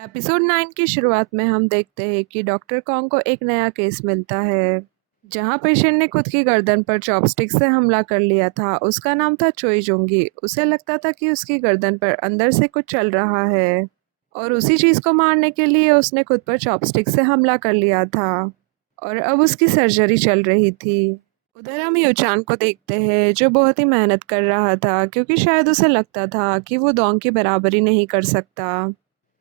Episode 9 की शुरुआत में हम देखते हैं कि डॉक्टर कॉन्ग को एक नया केस मिलता है जहां पेशेंट ने खुद की गर्दन पर चॉपस्टिक से हमला कर लिया था। उसका नाम था चोई जोंगी। उसे लगता था कि उसकी गर्दन पर अंदर से कुछ चल रहा है और उसी चीज़ को मारने के लिए उसने खुद पर चॉपस्टिक से हमला कर लिया था और अब उसकी सर्जरी चल रही थी। उधर हम यूचान को देखते हैं जो बहुत ही मेहनत कर रहा था क्योंकि शायद उसे लगता था कि वो डोंग की बराबरी नहीं कर सकता।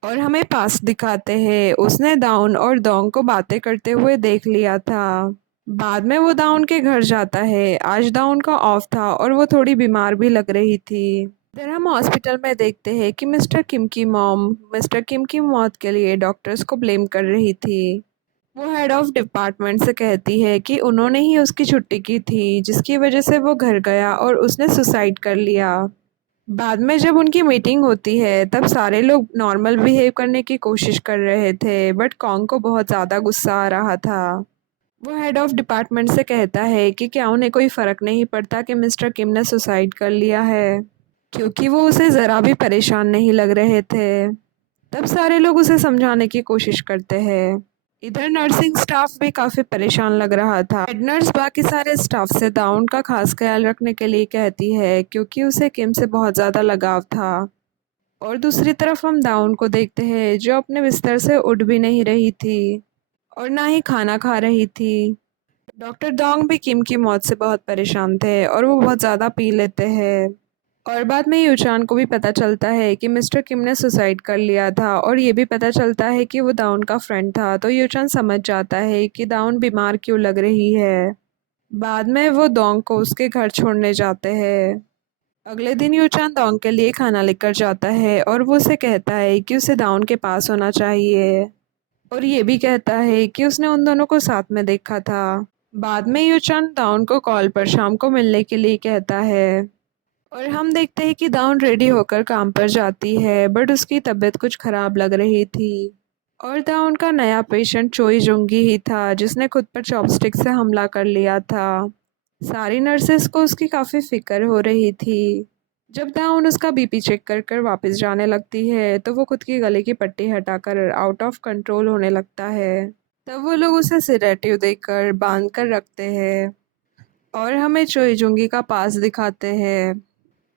और हमें पास दिखाते हैं उसने दाउन और डोंग को बातें करते हुए देख लिया था। बाद में वो दाउन के घर जाता है। आज दाउन का ऑफ था और वो थोड़ी बीमार भी लग रही थी। इधर हम हॉस्पिटल में देखते हैं कि मिस्टर किम की मॉम मिस्टर किम की मौत के लिए डॉक्टर्स को ब्लेम कर रही थी। वो हेड ऑफ डिपार्टमेंट से कहती है कि उन्होंने ही उसकी छुट्टी की थी जिसकी वजह से वो घर गया और उसने सुसाइड कर लिया। बाद में जब उनकी मीटिंग होती है तब सारे लोग नॉर्मल बिहेव करने की कोशिश कर रहे थे बट कॉन्ग को बहुत ज़्यादा गुस्सा आ रहा था। वो हेड ऑफ डिपार्टमेंट से कहता है कि क्या उन्हें कोई फ़र्क नहीं पड़ता कि मिस्टर किम ने सुसाइड कर लिया है, क्योंकि वो उसे ज़रा भी परेशान नहीं लग रहे थे। तब सारे लोग उसे समझाने की कोशिश करते हैं। इधर नर्सिंग स्टाफ भी काफ़ी परेशान लग रहा था। हेड नर्स बाकी सारे स्टाफ से दाउन का खास ख्याल रखने के लिए कहती है क्योंकि उसे किम से बहुत ज़्यादा लगाव था। और दूसरी तरफ हम दाउन को देखते हैं जो अपने बिस्तर से उठ भी नहीं रही थी और ना ही खाना खा रही थी। डॉक्टर डोंग भी किम की मौत से बहुत परेशान थे और वो बहुत ज़्यादा पी लेते हैं। और बाद में यूचान को भी पता चलता है कि मिस्टर किम ने सुसाइड कर लिया था और ये भी पता चलता है कि वो दाउन का फ्रेंड था। तो यूचान समझ जाता है कि दाउन बीमार क्यों लग रही है। बाद में वो डोंग को उसके घर छोड़ने जाते हैं। अगले दिन यूचान डोंग के लिए खाना लेकर जाता है और वो उसे कहता है कि उसे दाउन के पास होना चाहिए और ये भी कहता है कि उसने उन दोनों को साथ में देखा था। बाद में यूचान दाउन को कॉल पर शाम को मिलने के लिए कहता है और हम देखते हैं कि दाउन रेडी होकर काम पर जाती है बट उसकी तबीयत कुछ ख़राब लग रही थी। और दाउन का नया पेशेंट चोई जुंगी ही था जिसने खुद पर चॉपस्टिक से हमला कर लिया था। सारी नर्सेस को उसकी काफ़ी फिक्र हो रही थी। जब दाउन उसका बीपी चेक कर कर वापस जाने लगती है तो वो खुद की गले की पट्टी हटाकर आउट ऑफ कंट्रोल होने लगता है। तब वो लोग उसे सिरेटिव देकर बांध कर रखते हैं और हमें चोई जुंगी का पास दिखाते हैं।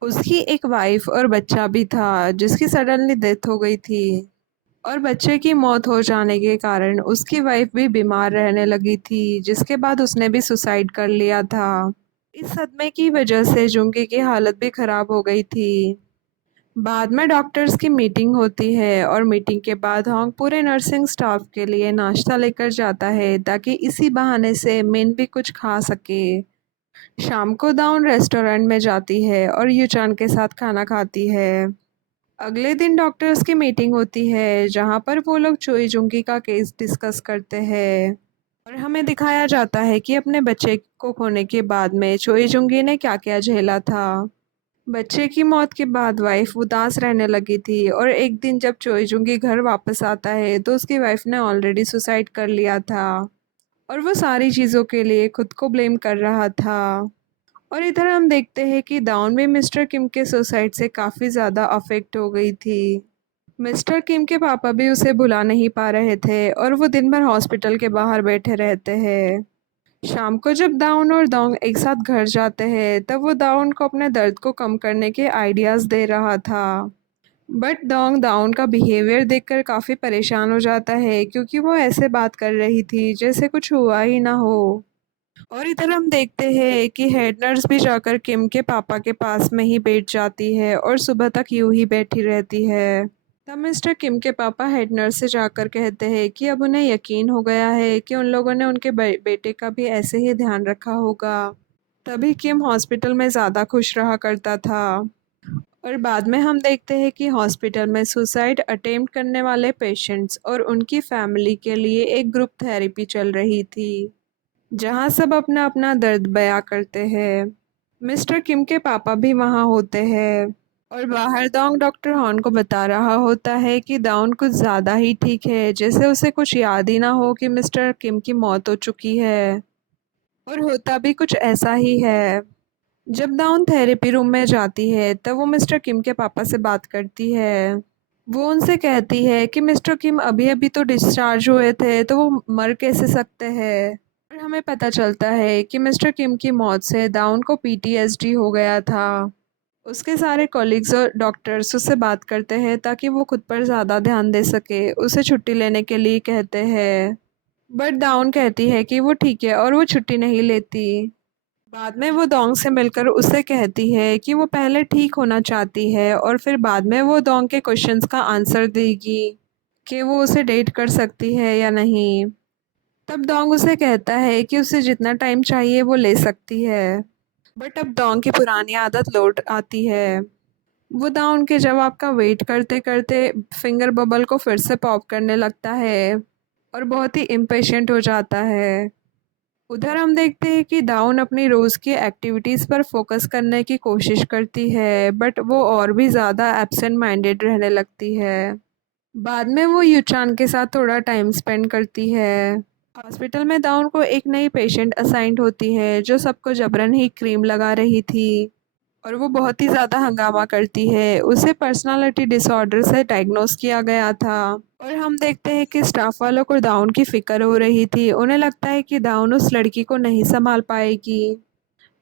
उसकी एक वाइफ और बच्चा भी था जिसकी सडनली डेथ हो गई थी और बच्चे की मौत हो जाने के कारण उसकी वाइफ भी बीमार रहने लगी थी जिसके बाद उसने भी सुसाइड कर लिया था। इस सदमे की वजह से जुंगी की हालत भी खराब हो गई थी। बाद में डॉक्टर्स की मीटिंग होती है और मीटिंग के बाद हॉन्ग पूरे नर्सिंग स्टाफ के लिए नाश्ता लेकर जाता है ताकि इसी बहाने से मिन भी कुछ खा सके। शाम को दाउन रेस्टोरेंट में जाती है और यूचान के साथ खाना खाती है। अगले दिन डॉक्टर्स की मीटिंग होती है जहां पर वो लोग चोई जुंगी का केस डिस्कस करते हैं और हमें दिखाया जाता है कि अपने बच्चे को खोने के बाद में चोई जुंगी ने क्या क्या झेला था। बच्चे की मौत के बाद वाइफ उदास रहने लगी थी और एक दिन जब चोई जुंगी घर वापस आता है तो उसकी वाइफ ने ऑलरेडी सुसाइड कर लिया था और वो सारी चीज़ों के लिए खुद को ब्लेम कर रहा था। और इधर हम देखते हैं कि दाउन भी मिस्टर किम के सुसाइड से काफ़ी ज़्यादा अफेक्ट हो गई थी। मिस्टर किम के पापा भी उसे भुला नहीं पा रहे थे और वो दिन भर हॉस्पिटल के बाहर बैठे रहते हैं। शाम को जब दाउन और डोंग एक साथ घर जाते हैं तब वो दाउन को अपने दर्द को कम करने के आइडियाज़ दे रहा था। बट डोंग दाउन का बिहेवियर देखकर काफ़ी परेशान हो जाता है क्योंकि वो ऐसे बात कर रही थी जैसे कुछ हुआ ही ना हो। और इधर हम देखते हैं कि हेड नर्स भी जाकर किम के पापा के पास में ही बैठ जाती है और सुबह तक यूं ही बैठी रहती है। तब मिस्टर किम के पापा हेड नर्स से जाकर कहते हैं कि अब उन्हें यकीन हो गया है कि उन लोगों ने उनके बेटे का भी ऐसे ही ध्यान रखा होगा। तभी किम हॉस्पिटल में ज़्यादा खुश रहा करता था। और बाद में हम देखते हैं कि हॉस्पिटल में सुसाइड अटेम्प्ट करने वाले पेशेंट्स और उनकी फैमिली के लिए एक ग्रुप थेरेपी चल रही थी जहां सब अपना अपना दर्द बयां करते हैं। मिस्टर किम के पापा भी वहां होते हैं और बाहर दाउन डॉक्टर हॉर्न को बता रहा होता है कि दाउन कुछ ज़्यादा ही ठीक है, जैसे उसे कुछ याद ही ना हो कि मिस्टर किम की मौत हो चुकी है। और होता भी कुछ ऐसा ही है। जब दाउन थेरेपी रूम में जाती है तब वो मिस्टर किम के पापा से बात करती है वो उनसे कहती है कि मिस्टर किम अभी अभी तो डिस्चार्ज हुए थे, तो वो मर कैसे सकते हैं। और हमें पता चलता है कि मिस्टर किम की मौत से दाउन को पीटीएसडी हो गया था। उसके सारे कॉलीग्स और डॉक्टर्स उससे बात करते हैं ताकि वो खुद पर ज़्यादा ध्यान दे सके, उसे छुट्टी लेने के लिए कहते हैं। बट दाउन कहती है कि वो ठीक है और वो छुट्टी नहीं लेती। बाद में वो दोंग से मिलकर उसे कहती है कि वो पहले ठीक होना चाहती है और फिर बाद में वो दोंग के क्वेश्चंस का आंसर देगी कि वो उसे डेट कर सकती है या नहीं। तब दोंग उसे कहता है कि उसे जितना टाइम चाहिए वो ले सकती है। बट अब दोंग की पुरानी आदत लौट आती है। वो दाउन के जवाब का वेट करते करते फिंगर बबल को फिर से पॉप करने लगता है और बहुत ही इम्पेशेंट हो जाता है। उधर हम देखते हैं कि दाउन अपनी रोज़ की एक्टिविटीज़ पर फोकस करने की कोशिश करती है, बट वो और भी ज़्यादा एब्सेंट माइंडेड रहने लगती है। बाद में वो यूचान के साथ थोड़ा टाइम स्पेंड करती है। हॉस्पिटल में दाउन को एक नई पेशेंट असाइंड होती है जो सबको जबरन ही क्रीम लगा रही थी और वो बहुत ही ज़्यादा हंगामा करती है। उसे पर्सनालिटी डिसऑर्डर से डायग्नोस किया गया था। और हम देखते हैं कि स्टाफ वालों को दाउन की फ़िक्र हो रही थी। उन्हें लगता है कि दाउन उस लड़की को नहीं संभाल पाएगी।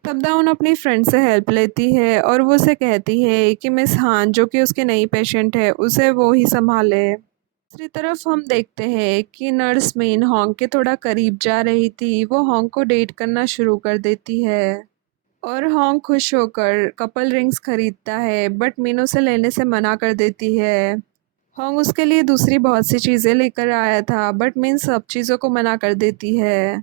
तब दाउन अपनी फ्रेंड से हेल्प लेती है और वो उसे कहती है कि मिस हान जो कि उसकी नई पेशेंट है उसे वो ही संभाले। दूसरी तरफ हम देखते हैं कि नर्स मीन होंग के थोड़ा करीब जा रही थी। वो होंग को डेट करना शुरू कर देती है और होंग खुश होकर कपल रिंग्स खरीदता है, बट मीन उसे लेने से मना कर देती है। होंग उसके लिए दूसरी बहुत सी चीज़ें लेकर आया था, बट मीन सब चीज़ों को मना कर देती है।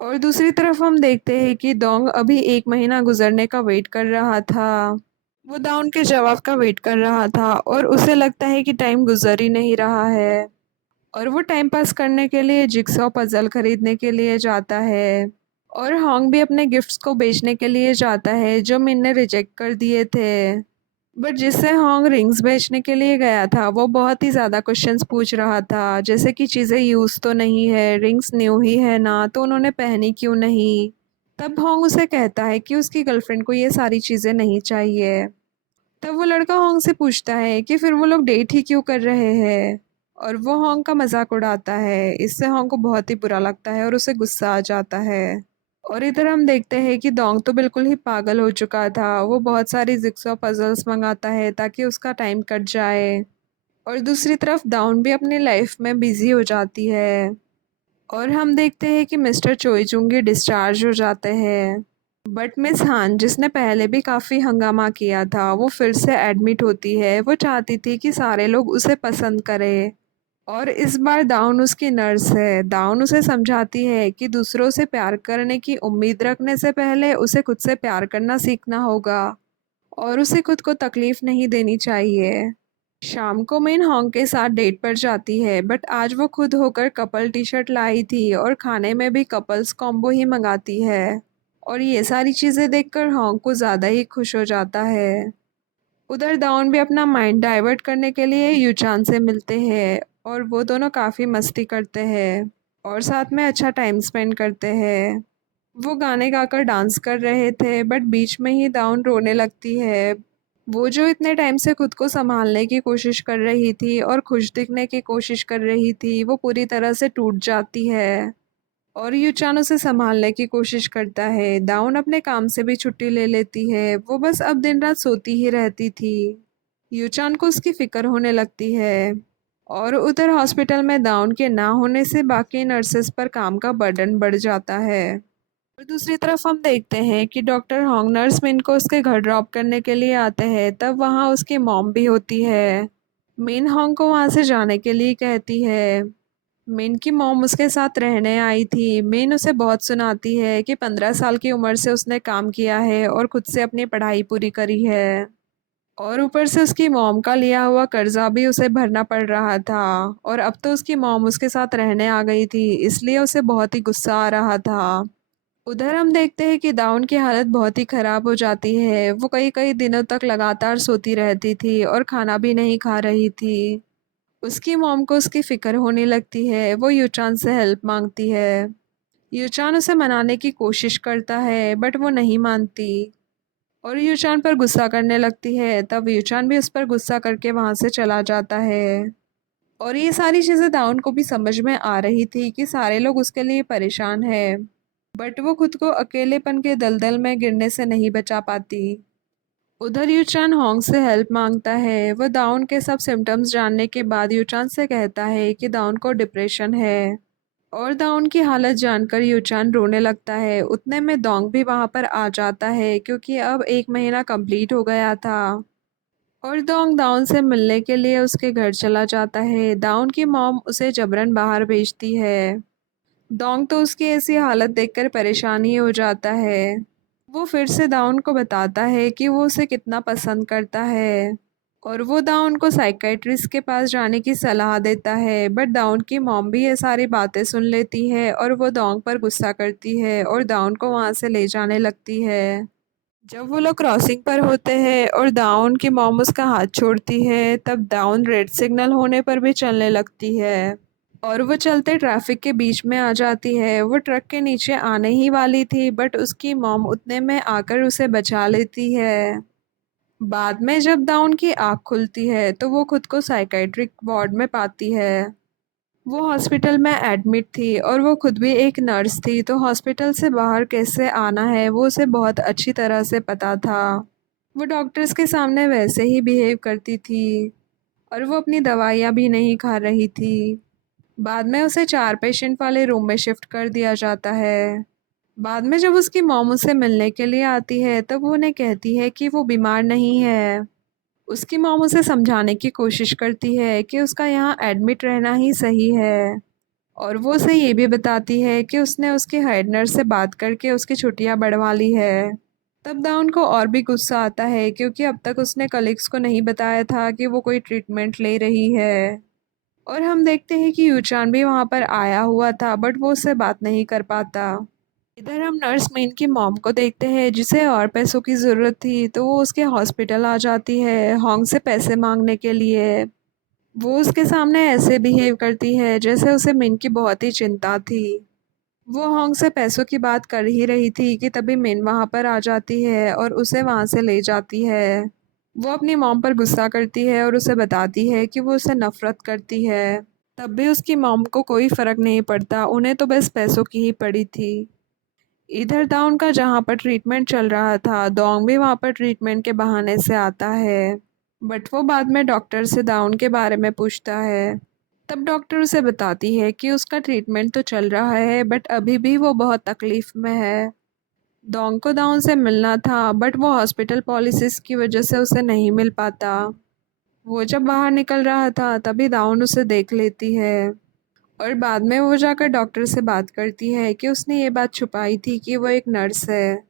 और दूसरी तरफ हम देखते हैं कि दोंग अभी 1 महीना गुजरने का वेट कर रहा था। वो दाउन के जवाब का वेट कर रहा था और उसे लगता है कि टाइम गुजर ही नहीं रहा है। और वो टाइम पास करने के लिए जिक्सॉ पजल खरीदने के लिए जाता है। और होंग भी अपने गिफ्ट्स को बेचने के लिए जाता है जो मिन ने रिजेक्ट कर दिए थे। बट जिससे होंग रिंग्स बेचने के लिए गया था वो बहुत ही ज़्यादा क्वेश्चंस पूछ रहा था, जैसे कि चीज़ें यूज़ तो नहीं है, रिंग्स न्यू ही है ना, तो उन्होंने पहनी क्यों नहीं। तब होंग उसे कहता है कि उसकी गर्लफ्रेंड को ये सारी चीज़ें नहीं चाहिए। तब वो लड़का होंग से पूछता है कि फिर वो लोग डेट ही क्यों कर रहे हैं। और वो होंग का मजाक उड़ाता है। इससे होंग को बहुत ही बुरा लगता है और उसे गुस्सा आ जाता है। और इधर हम देखते हैं कि दोंग तो बिल्कुल ही पागल हो चुका था। वो बहुत सारी जिक्सॉ पजल्स मंगाता है ताकि उसका टाइम कट जाए। और दूसरी तरफ दाउन भी अपनी लाइफ में बिजी हो जाती है। और हम देखते हैं कि मिस्टर चोईचुंगी डिस्चार्ज हो जाते हैं। बट मिस हान जिसने पहले भी काफ़ी हंगामा किया था वो फिर से एडमिट होती है। वो चाहती थी कि सारे लोग उसे पसंद करें। और इस बार दाउन उसकी नर्स है। दाउन उसे समझाती है कि दूसरों से प्यार करने की उम्मीद रखने से पहले उसे खुद से प्यार करना सीखना होगा और उसे खुद को तकलीफ़ नहीं देनी चाहिए। शाम को मेन होंग के साथ डेट पर जाती है, बट आज वो खुद होकर कपल टी शर्ट लाई थी और खाने में भी कपल्स कॉम्बो ही मंगाती है। और ये सारी चीज़ें देखकर होंग को ज़्यादा ही खुश हो जाता है। उधर दाउन भी अपना माइंड डाइवर्ट करने के लिए यूचान से मिलते हैं और वो दोनों काफ़ी मस्ती करते हैं और साथ में अच्छा टाइम स्पेंड करते हैं। वो गाने गाकर डांस कर रहे थे, बट बीच में ही दाउन रोने लगती है। वो जो इतने टाइम से खुद को संभालने की कोशिश कर रही थी और खुश दिखने की कोशिश कर रही थी वो पूरी तरह से टूट जाती है। और यूचान उसे संभालने की कोशिश करता है। दाउन अपने काम से भी छुट्टी ले लेती है। वो बस अब दिन रात सोती ही रहती थी। यूचान को उसकी फिक्र होने लगती है। और उधर हॉस्पिटल में दाउन के ना होने से बाकी नर्सेस पर काम का बर्डन बढ़ जाता है। और दूसरी तरफ हम देखते हैं कि डॉक्टर होंग नर्स मिन को उसके घर ड्रॉप करने के लिए आते हैं। तब वहाँ उसकी मॉम भी होती है। मिन होंग को वहाँ से जाने के लिए कहती है। मिन की मॉम उसके साथ रहने आई थी। मिन उसे बहुत सुनाती है कि 15 साल की उम्र से उसने काम किया है और खुद से अपनी पढ़ाई पूरी करी है। और ऊपर से उसकी मॉम का लिया हुआ कर्जा भी उसे भरना पड़ रहा था। और अब तो उसकी मॉम उसके साथ रहने आ गई थी, इसलिए उसे बहुत ही गुस्सा आ रहा था। उधर हम देखते हैं कि दाउन की हालत बहुत ही ख़राब हो जाती है। वो कई कई दिनों तक लगातार सोती रहती थी और खाना भी नहीं खा रही थी। उसकी मॉम को उसकी फ़िक्र होने लगती है। वो यूचान से हेल्प मांगती है। यूचान उसे मनाने की कोशिश करता है, बट वो नहीं मानती। और यूचान पर गुस्सा करने लगती है। तब यूचान भी उस पर गुस्सा करके वहाँ से चला जाता है। और ये सारी चीज़ें दाउन को भी समझ में आ रही थी कि सारे लोग उसके लिए परेशान हैं, बट वो खुद को अकेलेपन के दलदल में गिरने से नहीं बचा पाती। उधर यूचान होंग से हेल्प मांगता है। वह दाउन के सब सिम्टम्स जानने के बाद यूचान से कहता है कि दाउन को डिप्रेशन है। और दाउन की हालत जानकर यूचान रोने लगता है। उतने में दोंग भी वहां पर आ जाता है क्योंकि अब 1 महीना कंप्लीट हो गया था। और दोंग दाउन से मिलने के लिए उसके घर चला जाता है। दाउन की मॉम उसे जबरन बाहर भेजती है। दोंग तो उसकी ऐसी हालत देखकर परेशान ही हो जाता है। वो फिर से दाउन को बताता है कि वो उसे कितना पसंद करता है। और वो दाउन को साइकेट्रिस्ट के पास जाने की सलाह देता है, बट दाउन की मॉम भी ये सारी बातें सुन लेती है और वो दोंग पर गुस्सा करती है और दाउन को वहाँ से ले जाने लगती है। जब वो लोग क्रॉसिंग पर होते हैं और दाउन की मॉम उसका हाथ छोड़ती है, तब दाउन रेड सिग्नल होने पर भी चलने लगती है। और वो चलते ट्रैफिक के बीच में आ जाती है। वो ट्रक के नीचे आने ही वाली थी, बट उसकी मॉम उतने में आकर उसे बचा लेती है। बाद में जब दाउन की आँख खुलती है तो वो खुद को साइकेट्रिक वार्ड में पाती है। वो हॉस्पिटल में एडमिट थी और वो खुद भी एक नर्स थी, तो हॉस्पिटल से बाहर कैसे आना है वो उसे बहुत अच्छी तरह से पता था। वो डॉक्टर्स के सामने वैसे ही बिहेव करती थी और वो अपनी दवाइयाँ भी नहीं खा रही थी। बाद में उसे 4 पेशेंट वाले रूम में शिफ्ट कर दिया जाता है। बाद में जब उसकी मॉम उसे मिलने के लिए आती है तब वो उन्हें कहती है कि वो बीमार नहीं है। उसकी मॉम उसे समझाने की कोशिश करती है कि उसका यहाँ एडमिट रहना ही सही है। और वो उसे ये भी बताती है कि उसने उसके हेड नर्स से बात करके उसकी छुट्टियाँ बढ़वा ली है। तब दाउन को और भी गुस्सा आता है क्योंकि अब तक उसने कलीग्स को नहीं बताया था कि वो कोई ट्रीटमेंट ले रही है। और हम देखते हैं कि यूचान भी वहाँ पर आया हुआ था, बट वो उससे बात नहीं कर पाता। इधर हम नर्स मीन की मॉम को देखते हैं जिसे और पैसों की ज़रूरत थी, तो वो उसके हॉस्पिटल आ जाती है होंग से पैसे मांगने के लिए। वो उसके सामने ऐसे बिहेव करती है जैसे उसे मिन की बहुत ही चिंता थी। वो होंग से पैसों की बात कर ही रही थी कि तभी मिन वहाँ पर आ जाती है और उसे वहाँ से ले जाती है। वो अपनी मॉम पर गुस्सा करती है और उसे बताती है कि वो उसे नफ़रत करती है। तब भी उसकी मॉम को कोई फ़र्क नहीं पड़ता, उन्हें तो बस पैसों की ही पड़ी थी। इधर दाउन का जहाँ पर ट्रीटमेंट चल रहा था, दोंग भी वहाँ पर ट्रीटमेंट के बहाने से आता है। बट वो बाद में डॉक्टर से दाउन के बारे में पूछता है। तब डॉक्टर उसे बताती है कि उसका ट्रीटमेंट तो चल रहा है, बट अभी भी वो बहुत तकलीफ़ में है। दोंग को दाउन से मिलना था, बट वो हॉस्पिटल पॉलिसीज़ की वजह से उसे नहीं मिल पाता। वो जब बाहर निकल रहा था तभी दाउन उसे देख लेती है। और बाद में वो जाकर डॉक्टर से बात करती है कि उसने ये बात छुपाई थी कि वो एक नर्स है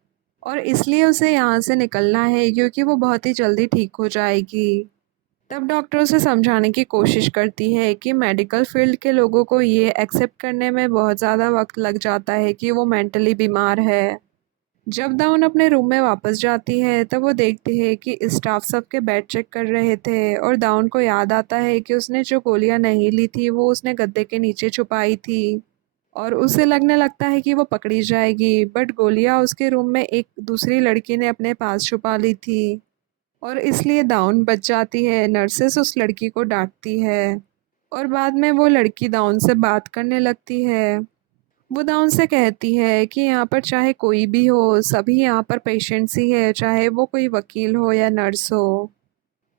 और इसलिए उसे यहाँ से निकलना है क्योंकि वो बहुत ही जल्दी ठीक हो जाएगी। तब डॉक्टर उसे समझाने की कोशिश करती है कि मेडिकल फील्ड के लोगों को ये एक्सेप्ट करने में बहुत ज़्यादा वक्त लग जाता है कि वो मेंटली बीमार है। जब दाउन अपने रूम में वापस जाती है तब वो देखती है कि स्टाफ सबके बेड चेक कर रहे थे और दाउन को याद आता है कि उसने जो गोलियां नहीं ली थी वो उसने गद्दे के नीचे छुपाई थी। और उसे लगने लगता है कि वो पकड़ी जाएगी, बट गोलियां उसके रूम में एक दूसरी लड़की ने अपने पास छुपा ली थी और इसलिए दाउन बच जाती है। नर्सेस उस लड़की को डांटती है और बाद में वो लड़की दाउन से बात करने लगती है। वो दाउन से कहती है कि यहाँ पर चाहे कोई भी हो, सभी यहाँ पर पेशेंट्स ही है, चाहे वो कोई वकील हो या नर्स हो।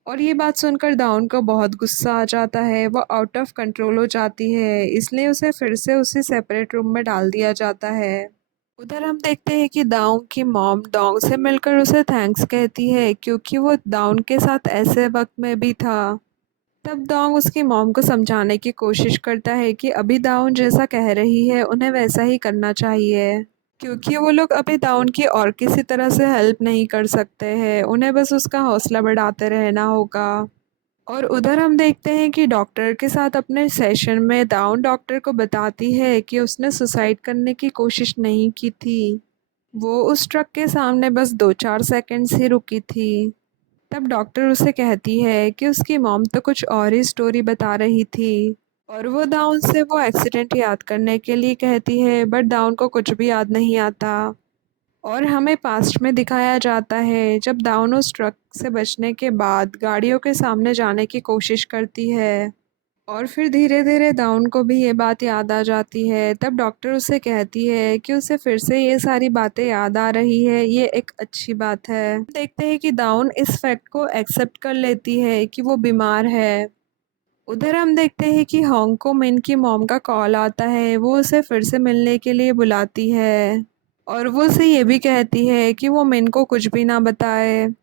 और ये बात सुनकर दाउन को बहुत गुस्सा आ जाता है, वो आउट ऑफ कंट्रोल हो जाती है, इसलिए उसे फिर से उसी सेपरेट रूम में डाल दिया जाता है। उधर हम देखते हैं कि दाउन की मॉम डोंग से मिलकर उसे थैंक्स कहती है क्योंकि वो दाउन के साथ ऐसे वक्त में भी था। तब डोंग उसकी मॉम को समझाने की कोशिश करता है कि अभी दाउन जैसा कह रही है उन्हें वैसा ही करना चाहिए, क्योंकि वो लोग अभी दाउन की और किसी तरह से हेल्प नहीं कर सकते हैं, उन्हें बस उसका हौसला बढ़ाते रहना होगा। और उधर हम देखते हैं कि डॉक्टर के साथ अपने सेशन में दाउन डॉक्टर को बताती है कि उसने सुसाइड करने की कोशिश नहीं की थी, वो उस ट्रक के सामने बस 2-4 सेकंड्स ही रुकी थी। तब डॉक्टर उसे कहती है कि उसकी मॉम तो कुछ और ही स्टोरी बता रही थी और वो दाउन से वो एक्सीडेंट याद करने के लिए कहती है, बट दाउन को कुछ भी याद नहीं आता। और हमें पास्ट में दिखाया जाता है जब दाउन उस ट्रक से बचने के बाद गाड़ियों के सामने जाने की कोशिश करती है। और फिर धीरे धीरे दाउन को भी ये बात याद आ जाती है। तब डॉक्टर उसे कहती है कि उसे फिर से ये सारी बातें याद आ रही है, ये एक अच्छी बात है। देखते हैं कि दाउन इस फैक्ट को एक्सेप्ट कर लेती है कि वो बीमार है। उधर हम देखते हैं कि हॉन्ग को मिन की मॉम का कॉल आता है, वो उसे फिर से मिलने के लिए बुलाती है। और वो उसे ये भी कहती है कि वो मिन को कुछ भी ना बताए।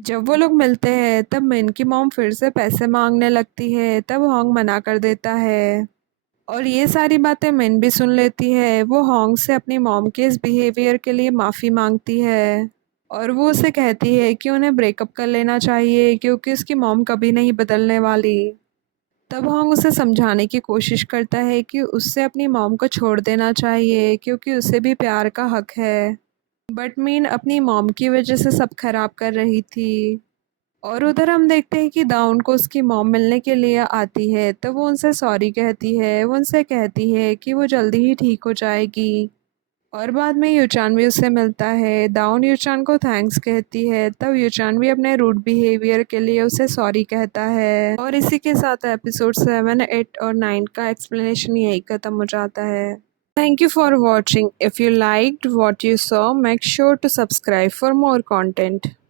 जब वो लोग मिलते हैं तब मिन की मॉम फिर से पैसे मांगने लगती है, तब हॉन्ग मना कर देता है। और ये सारी बातें मिन भी सुन लेती है। वो हॉन्ग से अपनी मॉम के इस बिहेवियर के लिए माफ़ी मांगती है। और वो उसे कहती है कि उन्हें ब्रेकअप कर लेना चाहिए क्योंकि उसकी मॉम कभी नहीं बदलने वाली। तब हॉन्ग उसे समझाने की कोशिश करता है कि उससे अपनी मॉम को छोड़ देना चाहिए क्योंकि उसे भी प्यार का हक है। बट मीन अपनी मॉम की वजह से सब खराब कर रही थी। और उधर हम देखते हैं कि दाउन को उसकी मॉम मिलने के लिए आती है, तो वो उनसे सॉरी कहती है। वो उनसे कहती है कि वो जल्दी ही ठीक हो जाएगी। और बाद में यूचान भी उससे मिलता है। दाउन यूचान को थैंक्स कहती है, तब यूचान भी अपने रूड बिहेवियर के लिए उसे सॉरी कहता है। और इसी के साथ एपिसोड 7, 8 और 9 का एक्सप्लेनेशन यही ख़त्म हो जाता है। Thank you for watching. If you liked what you saw, make sure to subscribe for more content.